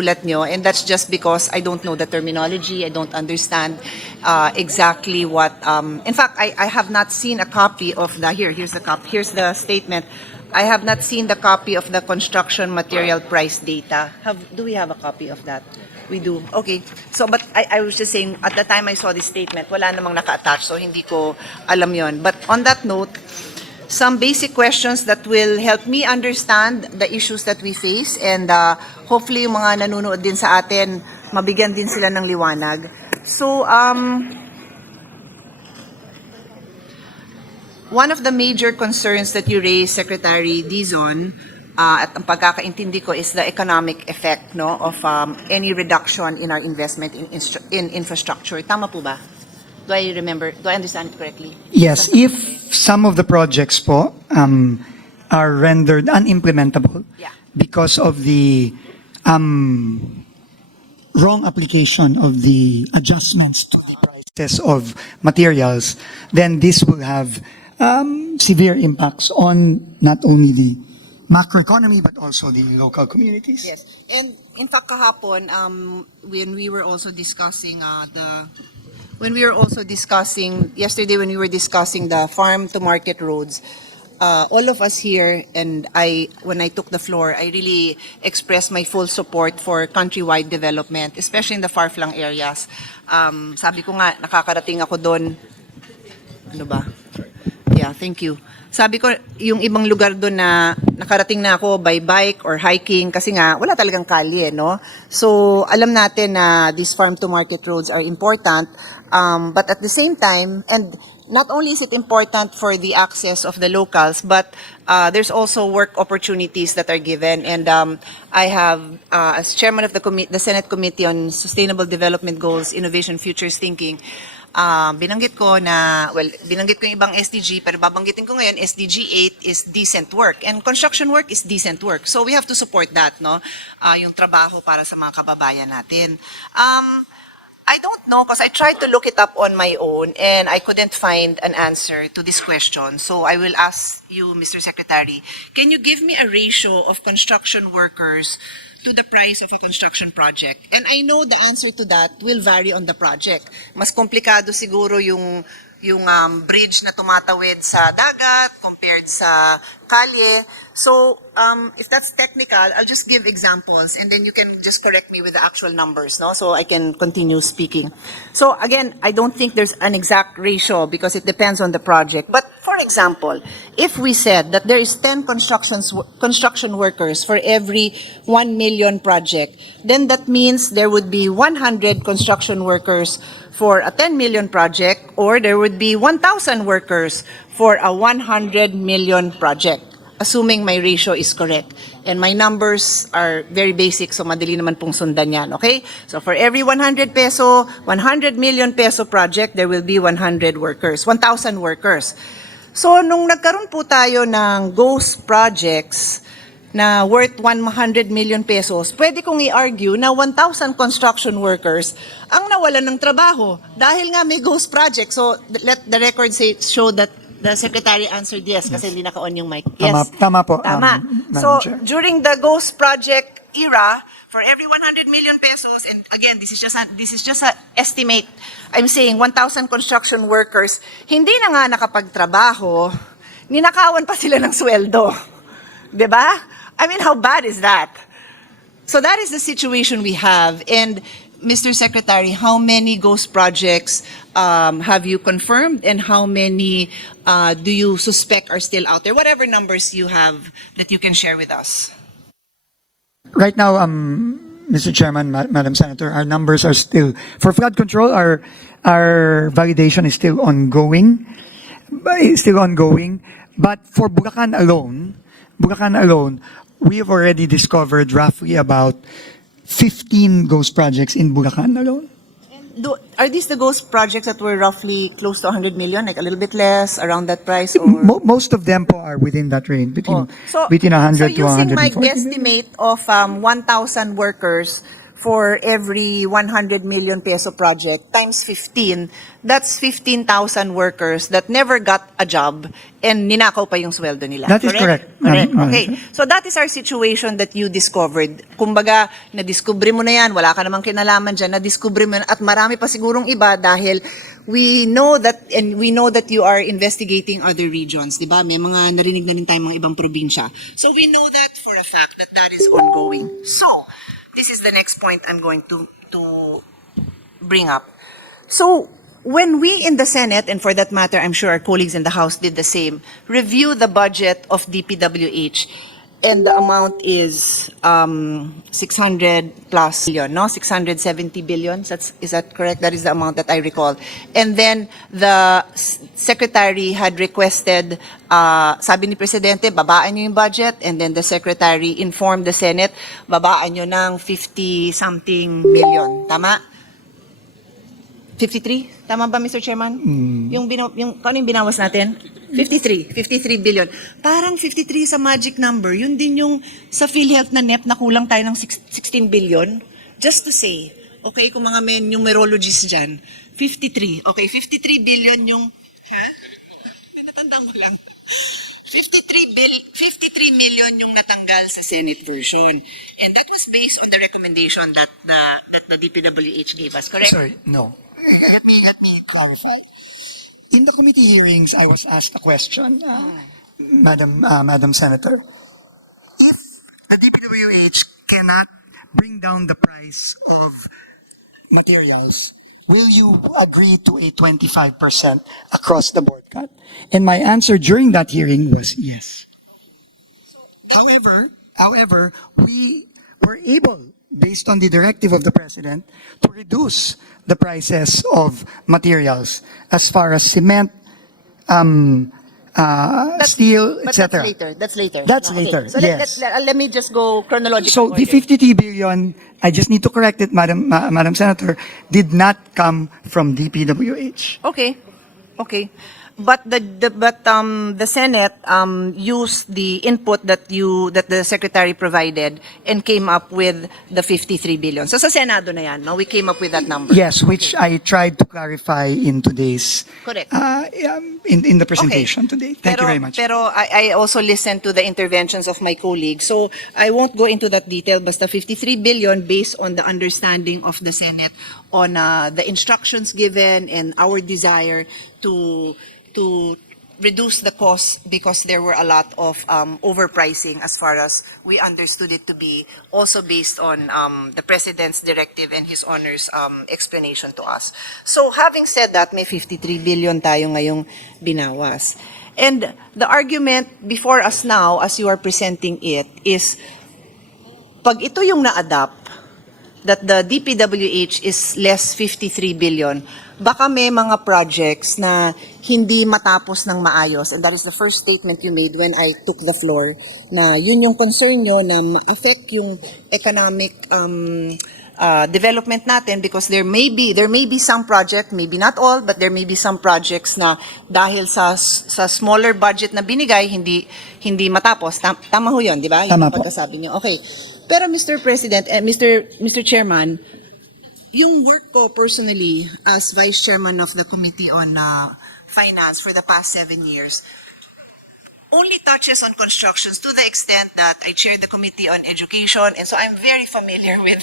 ulat nyo, and that's just because I don't know the terminology. I don't understand exactly what. In fact, I have not seen a copy of the. Here's the copy. Here's the statement. I have not seen the copy of the construction material price data. Do we have a copy of that? We do. Okay. So, but I was just saying, at the time I saw this statement, wala namang naka-attach, so hindi ko alam yon. But on that note, some basic questions that will help me understand the issues that we face, and hopefully yung mga nanonood din sa atin, mabigyan din sila ng liwanag. So, one of the major concerns that you raised, Secretary Dizon, at ang pagkakaintindi ko, is the economic effect, no, of any reduction in our investment in infrastructure. Tama po ba? Do I understand it correctly? Yes, if some of the projects po are rendered unimplementable because of the wrong application of the adjustments to the prices of materials, then this will have severe impacts on not only the macroeconomy but also the local communities. Yes, and in fact kahapon, when we were also discussing yesterday when we were discussing the farm to market roads, all of us here, and when I took the floor, I really expressed my full support for countrywide development, especially in the far-flung areas. Sabi ko nga, nakakarating ako doon. Ano ba? Yeah, thank you. Sabi ko, yung ibang lugar doon na nakarating na ako by bike or hiking, kasi nga, wala talagang kalye, no? So, alam natin na these farm-to-market roads are important, but at the same time, and not only is it important for the access of the locals, but there's also work opportunities that are given. And I have, as chairman of the Senate Committee on Sustainable Development Goals, Innovation, Futures Thinking, binanggit ko yung ibang SDG, pero babanggitin ko ngayon, SDG 8 is decent work. And construction work is decent work. So we have to support that, no? Yung trabaho para sa mga kababayan natin. I don't know, because I tried to look it up on my own and I couldn't find an answer to this question. So I will ask you, Mr. Secretary, can you give me a ratio of construction workers to the price of a construction project? And I know the answer to that will vary on the project. Mas komplikado siguro yung bridge na tumatawid sa dagat compared sa kalye. So, if that's technical, I'll just give examples and then you can just correct me with the actual numbers, no? So I can continue speaking. So again, I don't think there's an exact ratio because it depends on the project. But for example, if we said that there is 10 construction workers for every 1 million project, then that means there would be 100 construction workers for a 10 million project, or there would be 1,000 workers for a 100 million project, assuming my ratio is correct. And my numbers are very basic, so madali naman pong sundan yan, okay? So for every 100 million peso project, there will be 100 workers, 1,000 workers. So nung nagkaroon po tayo ng ghost projects na worth 100 million pesos, pwede kong i-argue na 1,000 construction workers ang nawalan ng trabaho dahil nga may ghost project. So let the record show that the Secretary answered yes, kasi hindi naka-on yung mic. Yes. Tama po. Tama. So during the ghost project era, for every 100 million pesos, and again, this is just a estimate, I'm saying 1,000 construction workers, hindi na nga nakapagtrabaho, ninakawan pa sila ng sweldo. 'Di ba? I mean, how bad is that? So that is the situation we have. And Mr. Secretary, how many ghost projects have you confirmed, and how many do you suspect are still out there? Whatever numbers you have that you can share with us. Right now, Mr. Chairman, Madam Senator, our numbers are still, for flood control, our validation is still ongoing. But for Bulacan alone, we have already discovered roughly about 15 ghost projects in Bulacan alone. Are these the ghost projects that were roughly close to 100 million, like a little bit less, around that price? Or? Most of them are within that range, between 100 to 140 So using my million. guesstimate of 1,000 workers for every 100 million peso project times 15, that's 15,000 workers that never got a job and ninakaw pa yung sweldo nila. That is correct. Correct. Madam Okay. Chair. So that is our situation that you discovered. Kumbaga, na-discover mo na yan, wala ka namang kinalaman dyan, na-discover mo yan, at marami pa sigurong iba dahil we know that you are investigating other regions, di ba? May mga narinig na rin tayong mga ibang probinsya. So we know that for a fact that that is ongoing. So, this is the next point I'm going to bring up. So, when we in the Senate, and for that matter, I'm sure our colleagues in the House did the same, review the budget of DPWH, and the amount is 600 plus billion, no? 670 billion. Is that correct? That is the amount that I recall. And then the secretary had requested, sabi ni Presidente, babaan nyo yung budget, and then the secretary informed the Senate, babaan nyo ng 50-something million. Tama? 53? Tama ba, Mr. Chairman? Yung kano yung binawas natin? 53 billion. Parang 53 sa magic number. Yun din yung sa PhilHealth na NEP na kulang tayo ng 16 billion. Just to say, okay, kung mga may numerologists dyan, 53. Okay, 53 billion yung, ha? Natanda mo lang. 53 million yung natanggal sa Senate version. And that was based on the recommendation that the DPWH gave us, correct? Sorry, no. Let me clarify. In the committee hearings, I was asked a question, Madam Senator. If the DPWH cannot bring down the price of materials, will you agree to a 25% across the board cut? And my answer during that hearing was yes. However, we were able, based on the directive of the President, to reduce the prices of materials as far as cement, steel, But etc. that's later. That's Okay. later, So yes. let me just go chronologically. So the 53 billion, I just need to correct it, Madam Senator, did not come from DPWH. Okay. But the Senate used the input that the Secretary provided and came up with the 53 billion. So sa Senado na yan, no? We came up with that number. Yes, which I tried to clarify in today's Correct. in the presentation today. Thank you very much. Pero I also listened to the interventions of my colleagues. So I won't go into that detail, basta 53 billion based on the understanding of the Senate on the instructions given and our desire to reduce the cost because there were a lot of overpricing as far as we understood it to be, also based on the President's directive and His Honor's explanation to us. So having said that, may 53 billion tayo ngayong binawas. And the argument before us now, as you are presenting it, is pag ito yung na-adapt, that the DPWH is less 53 billion, baka may mga projects na hindi matapos ng maayos. And that is the first statement you made when I took the floor, na yun yung concern nyo na ma-affect yung economic development natin because there may be some project, maybe not all, but there may be some projects na dahil sa smaller budget na binigay, hindi matapos. Tama ho yun, di ba? Tama Yung po. pagkasabi niyo. Okay. Pero Mr. President, Mr. Chairman, yung work ko personally as Vice Chairman of the Committee on Finance for the past 7 years only touches on constructions to the extent that I chair the Committee on Education, and so I'm very familiar with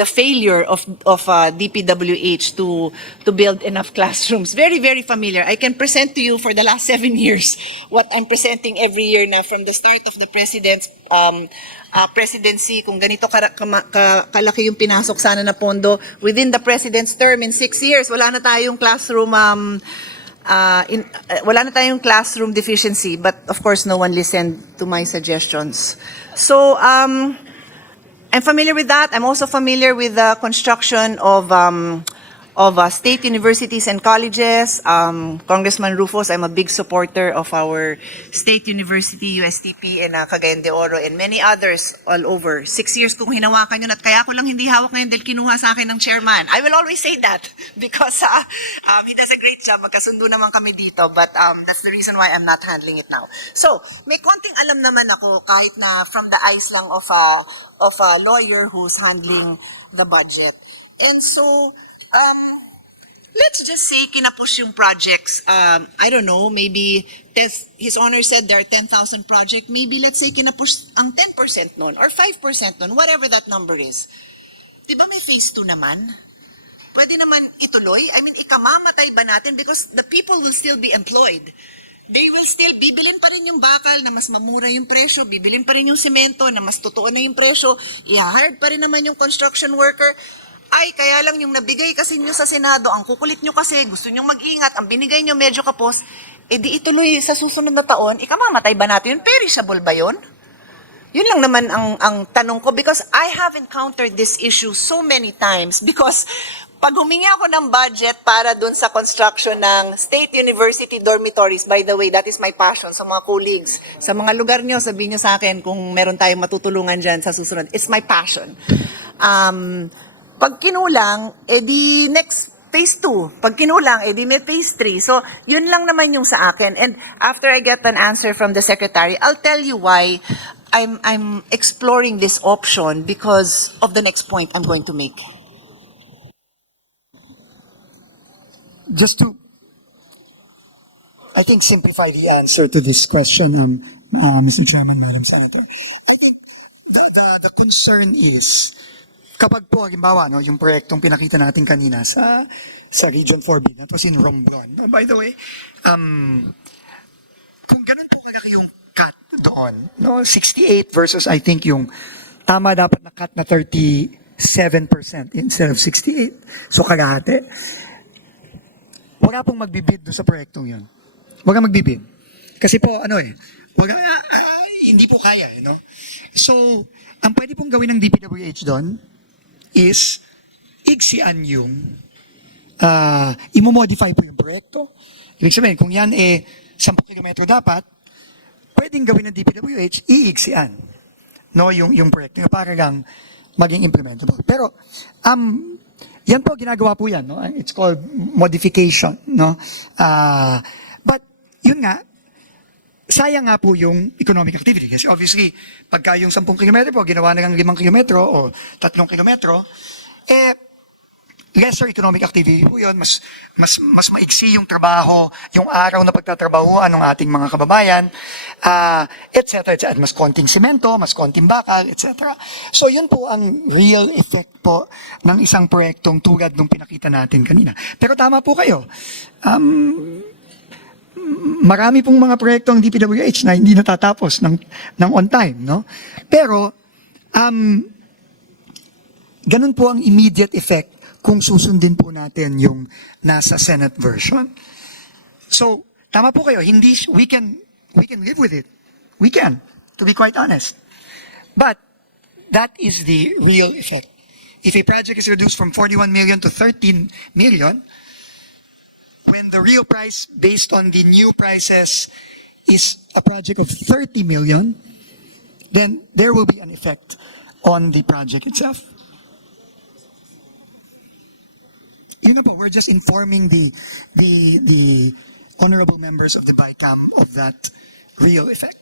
the failure of DPWH to build enough classrooms. Very, very familiar. I can present to you for the last 7 years what I'm presenting every year na from the start of the President's presidency, kung ganito kalaki yung pinasok sana na pondo within the President's term in 6 years, wala na tayong classroom wala na tayong classroom deficiency, but of course no one listened to my suggestions. So I'm familiar with that. I'm also familiar with the construction of of state universities and colleges. Congressman Rufus, I'm a big supporter of our state university, USTP, and Cagayan de Oro, and many others all over. 6 years kong hinawakan yun at kaya ko lang hindi hawak ngayon dahil kinuha sa akin ng chairman. I will always say that because he does a great job. Magkasundo naman kami dito, but that's the reason why I'm not handling it now. So, may konting alam naman ako kahit na from the eyes lang of a lawyer who's handling the budget. And so, let's just say kinapush yung projects. I don't know, maybe His Honor said there are 10,000 projects. Maybe let's say kinapush ang 10% nun or 5% nun, whatever that number is. Diba may phase 2 naman? Pwede naman ituloy? I mean, ikamamatay ba natin? Because the people will still be employed. They will still, bibilin pa rin yung bakal na mas mamura yung presyo, bibilin pa rin yung semento na mas totoo na yung presyo, i-hard pa rin naman yung construction worker. Ay, kaya lang yung nabigay kasi nyo sa Senado, ang kukulit nyo kasi, gusto nyo mag-ingat, ang binigay nyo medyo kapos, di ituloy sa susunod na taon, ikamamatay ba natin yun? Perishable ba yun? Yun lang naman ang tanong ko because I have encountered this issue so many times because pag humingi ako ng budget para dun sa construction ng State University dormitories, by the way, that is my passion sa mga colleagues. Sa mga lugar nyo, sabihin nyo sa akin kung meron tayong matutulungan dyan sa susunod. It's my passion. Pag kinulang, edi next phase 2. Pag kinulang, edi may phase 3. So, yun lang naman yung sa akin. And after I get an answer from the secretary, I'll tell you why I'm exploring this option because of the next point I'm going to make. Just to, I think, simplify the answer to this question, Mr. Chairman, Madam Senator. I think the concern is, kapag po, halimbawa, no, yung proyektong pinakita natin kanina sa Region 4B, that was in Romblon. By the way, kung ganun po malaki yung cut doon, no, 68 versus I think yung tama dapat na cut na 37% instead of 68. So kalahati. Wala pong magbibid doon sa proyektong yun. Wala magbibid. Kasi po, hindi po kaya, you know? So, ang pwede pong gawin ng DPWH doon is igsian yung imo-modify po yung proyekto. Ibig sabihin, kung yan 10 kilometro dapat, pwedeng gawin ng DPWH, iigsian, no, yung proyekto para lang maging implementable. Pero, yan po, ginagawa po yan, no? It's called modification, no? But, yun nga, sayang nga po yung economic activity. Kasi obviously, pagka yung 10 kilometro po, ginawa na ng 5 kilometro o 3 kilometro, lesser economic activity po yun, mas maiksi yung trabaho, yung araw na pagtatrabahuan ng ating mga kababayan, etc. Mas konting simento, mas konting bakal, etc. So yun po ang real effect po ng isang proyektong tulad nung pinakita natin kanina. Pero tama po kayo. Marami pong mga proyektong DPWH na hindi natatapos ng on time, no? Pero ganun po ang immediate effect kung susundin po natin yung nasa Senate version. So, tama po kayo, we can live with it. We can, to be quite honest. But, that is the real effect. If a project is reduced from 41 million to 13 million, when the real price based on the new prices is a project of 30 million, then there will be an effect on the project itself. You know, but we're just informing the honorable members of the BICAM of that real effect.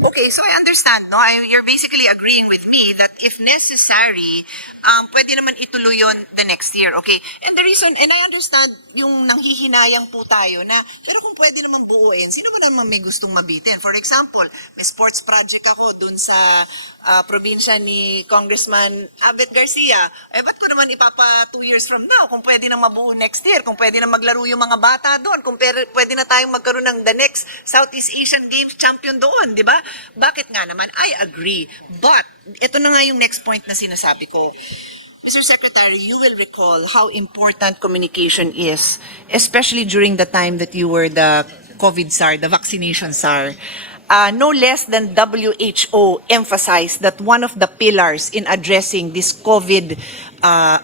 Okay, so I understand, no? You're basically agreeing with me that if necessary, pwede naman ituloy yun the next year, okay? And the reason, and I understand yung nanghihinayang po tayo na, pero kung pwede naman buuin, sino ba naman may gustong mabitin? For example, may sports project ako dun sa probinsya ni Congressman Abet Garcia. Ba't ko naman ipapa 2 years from now? Kung pwede nang mabuo next year, kung pwede nang maglaro yung mga bata doon, kung pwede na tayong magkaroon ng the next Southeast Asian Games champion doon, di ba? Bakit nga naman? I agree. But, ito na nga yung next point na sinasabi ko. Mr. Secretary, you will recall how important communication is, especially during the time that you were the COVID SAR, the vaccination SAR. no less than WHO emphasized that one of the pillars in addressing this COVID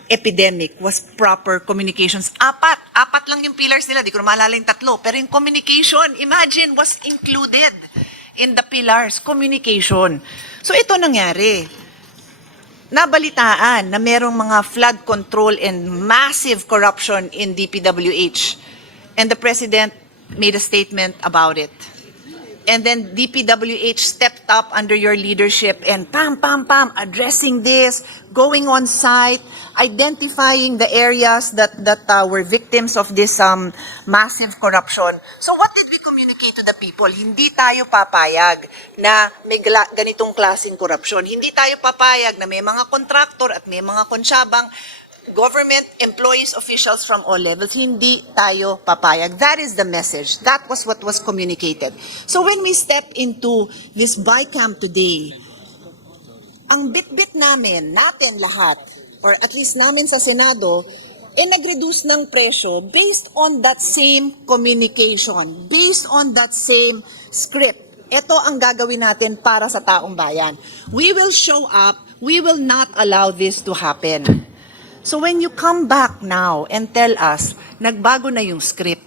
epidemic was proper communications. Apat lang yung pillars nila, di ko na maalala yung tatlo. Pero yung communication, imagine, was included in the pillars, communication. So ito nangyari. Nabalitaan na merong mga flood control and massive corruption in DPWH. And the President made a statement about it. And then DPWH stepped up under your leadership and addressing this, going on site, identifying the areas that were victims of this massive corruption. So what did we communicate to the people? Hindi tayo papayag na may ganitong klaseng korupsyon. Hindi tayo papayag na may mga kontraktor at may mga konsyabang government employees, officials from all levels. Hindi tayo papayag. That is the message. That was what was communicated. So when we step into this BICAM today, ang bit-bit natin lahat, or at least namin sa Senado, nag-reduce ng presyo based on that same communication, based on that same script. Ito ang gagawin natin para sa taong bayan. We will show up. We will not allow this to happen. So when you come back now and tell us, nagbago na yung script,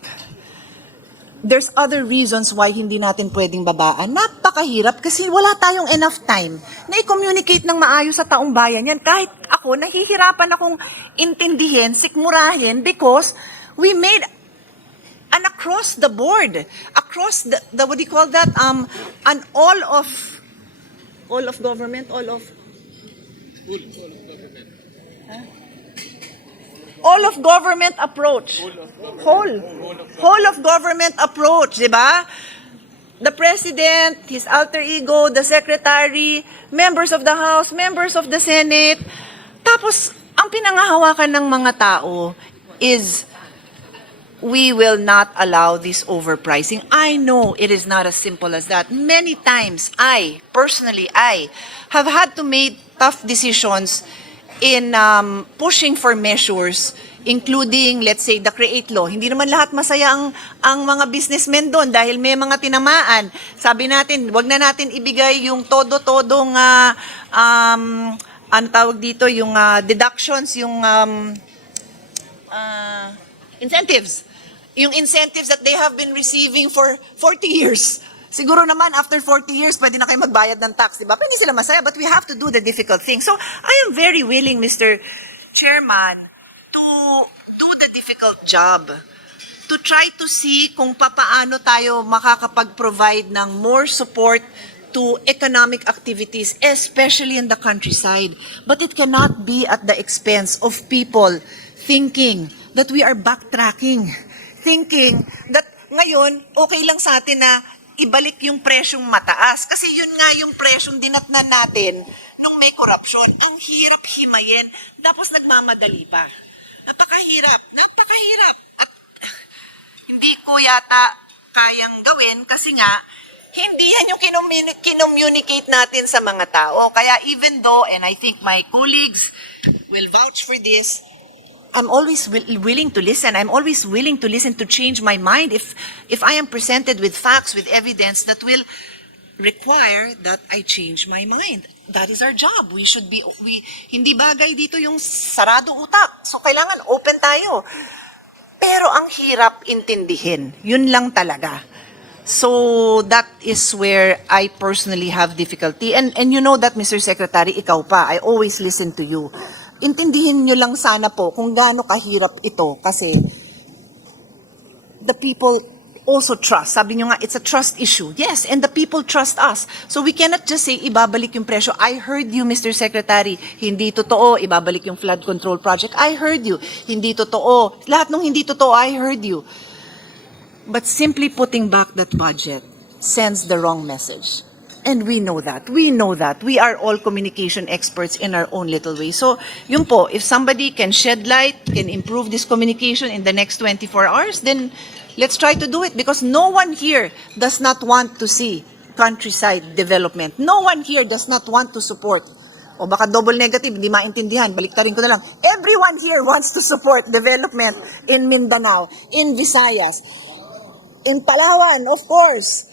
there's other reasons why hindi natin pwedeng babaan. Napakahirap kasi wala tayong enough time na i-communicate ng maayos sa taong bayan yan. Kahit ako, nahihirapan akong intindihin, sikmurahin, because we made an across the board, across the what do you call that, an all of government, all of government approach. Whole of government approach, di ba? The President, his alter ego, the Secretary, members of the House, members of the Senate. Tapos, ang pinangahawakan ng mga tao is, we will not allow this overpricing. I know it is not as simple as that. Many times, I have had to make tough decisions in pushing for measures, including, let's say, the CREATE law. Hindi naman lahat masaya ang mga businessmen doon dahil may mga tinamaan. Sabi natin, wag na natin ibigay yung todo-todong, ano tawag dito, yung deductions, yung incentives. Yung incentives that they have been receiving for 40 years. Siguro naman, after 40 years, pwede na kayo magbayad ng tax, di ba? Hindi sila masaya, but we have to do the difficult thing. So, I am very willing, Mr. Chairman, to do the difficult job. To try to see kung papaano tayo makakapag-provide ng more support to economic activities, especially in the countryside. But it cannot be at the expense of people thinking that we are backtracking. Thinking that ngayon, okay lang sa atin na ibalik yung presyong mataas. Kasi yun nga yung presyong dinatnan natin nung may korupsyon. Ang hirap himayin, tapos nagmamadali pa. Napakahirap. At hindi ko yata kayang gawin kasi nga, hindi yan yung kinommunicate natin sa mga tao. Kaya even though, and I think my colleagues will vouch for this, I'm always willing to listen. I'm always willing to listen, to change my mind if I am presented with facts, with evidence that will require that I change my mind. That is our job. Hindi bagay dito yung sarado utak. So kailangan open tayo. Pero ang hirap intindihin. Yun lang talaga. So that is where I personally have difficulty. And you know that, Mr. Secretary, ikaw pa, I always listen to you. Intindihin nyo lang sana po kung gaano kahirap ito kasi the people also trust. Sabi nyo nga, it's a trust issue. Yes, and the people trust us. So we cannot just say, ibabalik yung presyo. I heard you, Mr. Secretary. Hindi totoo, ibabalik yung flood control project. I heard you. Hindi totoo. Lahat ng hindi totoo, I heard you. But simply putting back that budget sends the wrong message. And we know that. We know that. We are all communication experts in our own little way. So, yun po, if somebody can shed light, can improve this communication in the next 24 hours, then let's try to do it because no one here does not want to see countryside development. No one here does not want to support. O baka double negative, hindi maintindihan. Baliktarin ko na lang. Everyone here wants to support development in Mindanao, in Visayas, in Palawan, of course.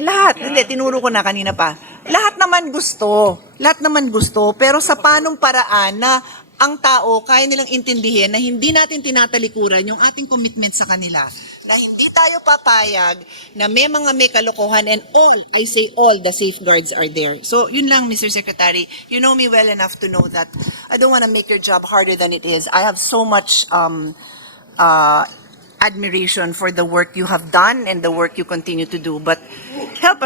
Lahat. Hindi, tinuro ko na kanina pa. Lahat naman gusto. Lahat naman gusto. Pero sa panong paraan na ang tao kaya nilang intindihin na hindi natin tinatalikuran yung ating commitment sa kanila. Na hindi tayo papayag na may kalokohan and all, I say all, the safeguards are there. So, yun lang, Mr. Secretary. You know me well enough to know that I don't want to make your job harder than it is. I have so much admiration for the work you have done and the work you continue to do. But help us.